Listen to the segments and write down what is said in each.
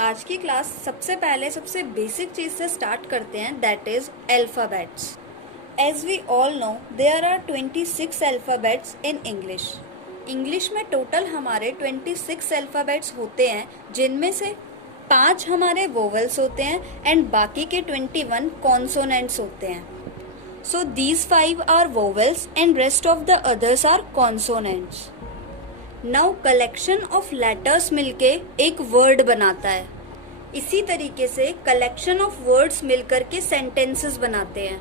आज की क्लास सबसे पहले सबसे बेसिक चीज से स्टार्ट करते हैं, that is alphabets. As we all know there are 26 alphabets in English. English में टोटल हमारे 26 अल्फाबेट्स होते हैं, जिनमें से 5 हमारे वोवेल्स होते हैं एंड बाकी के 21 कॉन्सोनेंट्स होते हैं। So these 5 are vowels and rest of the others are consonants. Now collection of letters मिलके एक वर्ड बनाता है। इसी तरीके से कलेक्शन ऑफ वर्ड्स मिलकर के सेंटेंसेस बनाते हैं।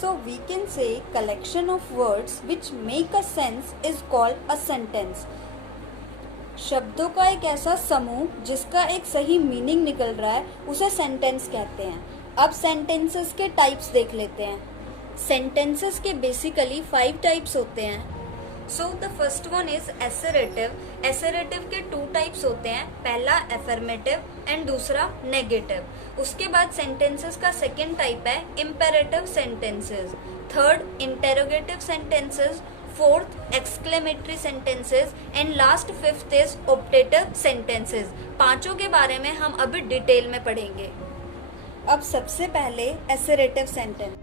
So we can say collection of words which make a sense is called a sentence. शब्दों का एक ऐसा समूह जिसका एक सही मीनिंग निकल रहा है, उसे सेंटेंस कहते हैं। अब सेंटेंसेस के टाइप्स देख लेते हैं। सेंटेंसेस के बेसिकली 5 टाइप्स होते हैं। So the first one is assertive. Assertive के 2 टाइप्स होते हैं, पहला अफर्मेटिव एंड दूसरा नेगेटिव। उसके बाद सेंटेंसेस का सेकेंड टाइप है imperative sentences, third interrogative sentences, fourth exclamatory sentences and last fifth is optative sentences. पांचों के बारे में हम अभी डिटेल में पढ़ेंगे। अब सबसे पहले एसेरेटिव सेंटेंस।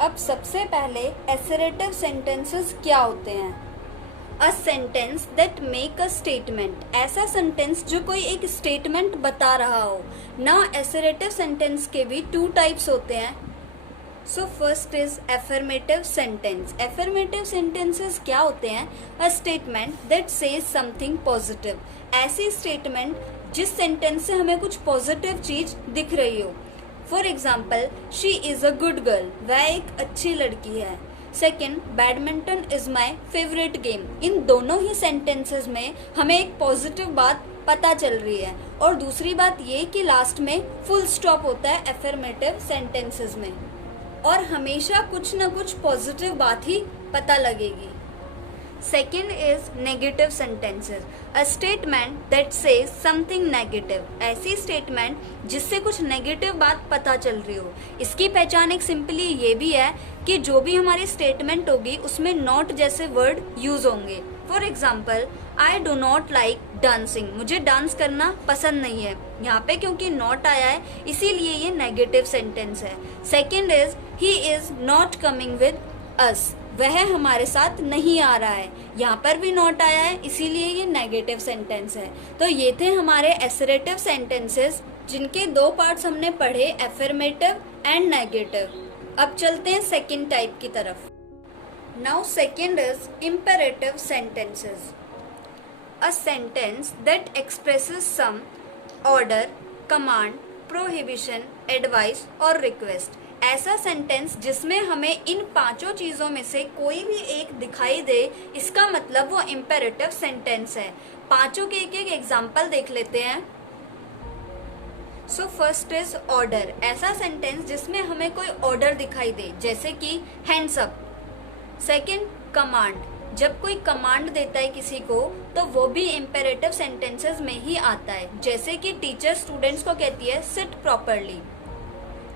अब सबसे पहले एसेरेटिव सेंटेंसेस क्या होते हैं? अ sentence that make a statement. ऐसा सेंटेंस जो कोई एक स्टेटमेंट बता रहा हो। नाउ एसेरेटिव सेंटेंस के भी 2 टाइप्स होते हैं। So first is affirmative sentence. Affirmative sentences क्या होते हैं? A statement that says something positive. ऐसी स्टेटमेंट जिस सेंटेंस से हमें कुछ पॉजिटिव चीज दिख रही हो। For example, she is a good girl. वह एक अच्छी लड़की है। Second, badminton is my favourite game. इन दोनों ही सेंटेंसेस में हमें एक पॉजिटिव बात पता चल रही है, और दूसरी बात ये कि लास्ट में फुल स्टॉप होता है एफर्मेटिव सेंटेंसेस में, और हमेशा कुछ न कुछ पॉजिटिव बात ही पता लगेगी। Second is negative sentences. A statement that says something negative. ऐसी स्टेटमेंट जिससे कुछ नेगेटिव बात पता चल रही हो। इसकी पहचान एक सिंपली ये भी है कि जो भी हमारी स्टेटमेंट होगी उसमें नॉट जैसे वर्ड यूज होंगे। For example, I do not like dancing. मुझे डांस करना पसंद नहीं है। यहाँ पे क्योंकि नॉट आया है इसीलिए ये नेगेटिव सेंटेंस है। Second is he is not coming with us. वह हमारे साथ नहीं आ रहा है। यहाँ पर भी नॉट आया है इसीलिए ये नेगेटिव सेंटेंस है। तो ये थे हमारे एसेरेटिव सेंटेंसेस, जिनके 2 पार्ट्स हमने पढ़े, एफर्मेटिव एंड नेगेटिव। अब चलते हैं सेकेंड टाइप की तरफ। Now second is imperative sentences. A sentence that expresses some order, command, prohibition, advice और रिक्वेस्ट। ऐसा सेंटेंस जिसमें हमें इन 5 चीजों में से कोई भी एक दिखाई दे, इसका मतलब वो इम्पेरेटिव सेंटेंस है। 5 के एक एग्जाम्पल देख लेते हैं। So first is order. ऐसा सेंटेंस जिसमें हमें कोई ऑर्डर दिखाई दे, जैसे कि हैंड्स अप। Second, command. जब कोई कमांड देता है किसी को तो वो भी इम्पेरेटिव सेंटेंसेस में ही आता है, जैसे कि टीचर स्टूडेंट्स को कहती है seat properly.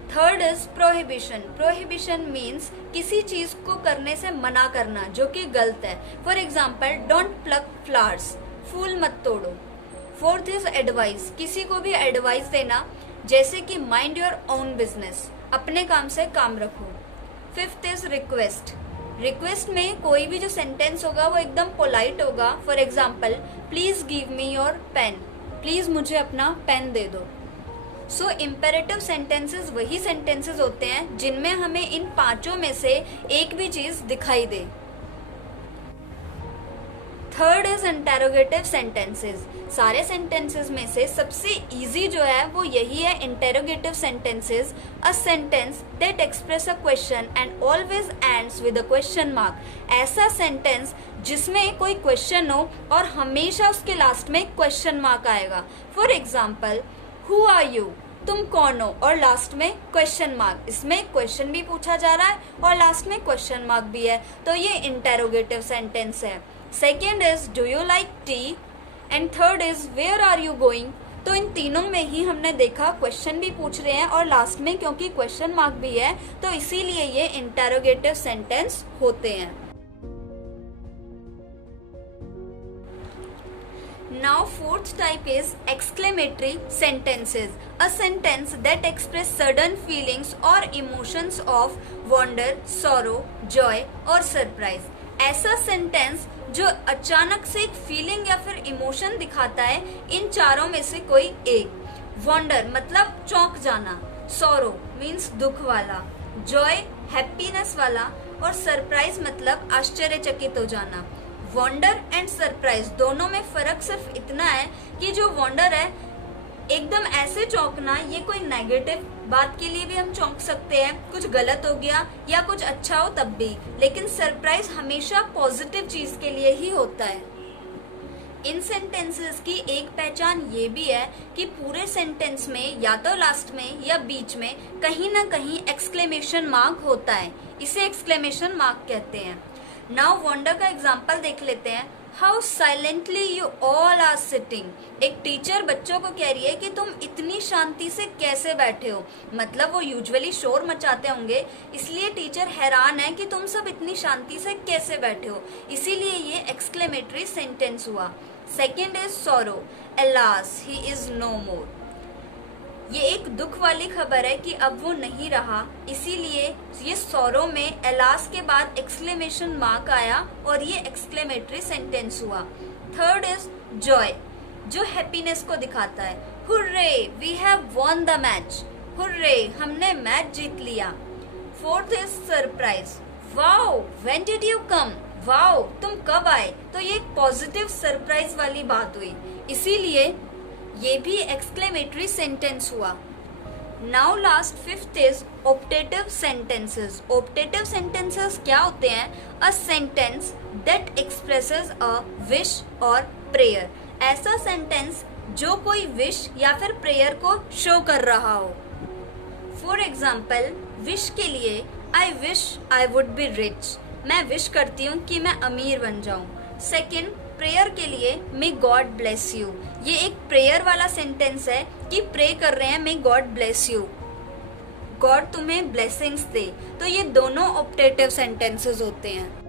Third is prohibition. Prohibition means किसी चीज को करने से मना करना जो कि गलत है। For example, don't pluck flowers. फूल मत तोड़ो। Fourth is advice. किसी को भी एडवाइस देना, जैसे कि माइंड योर ओन बिजनेस। अपने काम से काम रखो। Fifth is request. रिक्वेस्ट में कोई भी जो सेंटेंस होगा वो एकदम पोलाइट होगा। For example, please give me your pen. Please मुझे अपना पेन दे दो। सो इम्पेरेटिव सेंटेंसेस वही सेंटेंसेस होते हैं जिनमें हमें इन 5 में से एक भी चीज दिखाई दे। Third is interrogative sentences. सारे सेंटेंसेस में से सबसे इजी जो है वो यही है, interrogative sentences. A sentence that express a question and always ends with a question mark. ऐसा सेंटेंस जिसमें कोई क्वेश्चन हो और हमेशा उसके लास्ट में क्वेश्चन मार्क आएगा। For example, who are you? तुम कौन हो? और लास्ट में क्वेश्चन मार्क। इसमें क्वेश्चन भी पूछा जा रहा है और लास्ट में क्वेश्चन मार्क भी है, तो ये इंटेरोगेटिव सेंटेंस है। Second is do you like tea and third is where are you going. तो इन तीनों में ही हमने देखा क्वेश्चन भी पूछ रहे हैं और लास्ट में क्योंकि क्वेश्चन मार्क भी है, तो इसीलिए ये इंटेरोगेटिव सेंटेंस होते हैं। Now fourth type is exclamatory sentences, a sentence that express sudden feelings or emotions of wonder, sorrow, joy or surprise. ऐसा सेंटेंस जो अचानक से एक फीलिंग या फिर इमोशन दिखाता है, इन चारों में से कोई एक। वंडर मतलब चौंक जाना, सॉरो मीन्स दुख वाला, जॉय हैप्पीनेस वाला और सरप्राइज मतलब आश्चर्यचकित हो जाना। वंडर एंड सरप्राइज दोनों में फर्क सिर्फ इतना है कि जो वंडर है एकदम ऐसे चौंकना, ये कोई नेगेटिव बात के लिए भी हम चौंक सकते हैं, कुछ गलत हो गया या कुछ अच्छा हो तब भी, लेकिन सरप्राइज हमेशा पॉजिटिव चीज के लिए ही होता है। इन सेंटेंसेस की एक पहचान ये भी है कि पूरे सेंटेंस में या तो लास्ट में या बीच में कहीं ना कहीं एक्सक्लेमेशन मार्क होता है, इसे एक्सक्लेमेशन मार्क कहते हैं। नाउ वंडर का एग्जांपल देख लेते हैं। How silently you all are sitting. एक टीचर बच्चों को कह रही है कि तुम इतनी शांति से कैसे बैठे हो, मतलब वो यूजुअली शोर मचाते होंगे, इसलिए टीचर हैरान है कि तुम सब इतनी शांति से कैसे बैठे हो, इसीलिए ये एक्सक्लेमेटरी सेंटेंस हुआ। Second is sorrow, alas he is no more. ये एक दुख वाली खबर है कि अब वो नहीं रहा, इसीलिए ये सॉरो में अलास के बाद एक्सक्लेमेशन मार्क आया और ये एक्सक्लेमेटरी सेंटेंस हुआ। थर्ड इज जॉय, जो हैप्पीनेस को दिखाता है। Hurray we have won the match, hurray हमने मैच जीत लिया। Fourth is surprise, wow when did you come, wow तुम कब आए, तो ये एक पॉजिटिव सरप्राइज वाली बात हुई, इसीलिए ये भी एक्सक्लेमेटरी सेंटेंस हुआ। Now last fifth is optative sentences. Optative sentences क्या होते हैं? अ sentence that expresses a wish और प्रेयर। ऐसा सेंटेंस जो कोई विश या फिर प्रेयर को शो कर रहा हो। फॉर एग्जाम्पल, विश के लिए I wish I would be rich, मैं विश करती हूँ कि मैं अमीर बन जाऊं। सेकेंड, प्रेयर के लिए मे गॉड ब्लेस यू, ये एक प्रेयर वाला सेंटेंस है कि प्रे कर रहे हैं may God bless you, God तुम्हें ब्लेसिंग्स दे। तो ये दोनों ऑप्टेटिव सेंटेंसेस होते हैं।